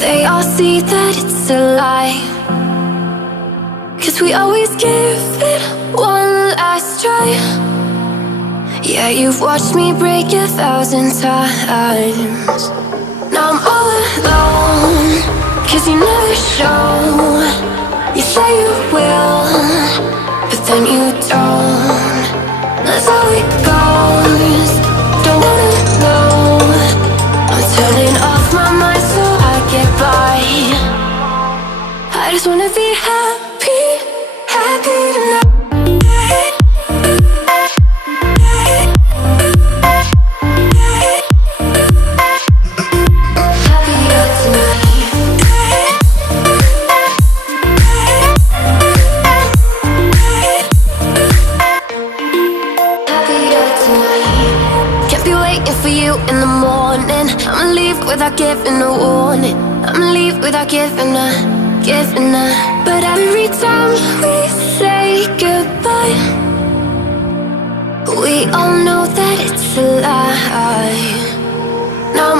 They all see that it's a lie, 'cause we always give it one last try. Yeah, you've watched me break 1,000 times. Now I'm all alone, 'cause you never show. You say you will, but then you don't. That's how it goes. Don't wanna know. I'm turning off my mind so I get by. I just wanna be happy, happy tonight. For you in the morning, I'ma leave without giving a warning. I'ma leave without giving a. But every time we say goodbye, we all know that it's a lie. Now I'm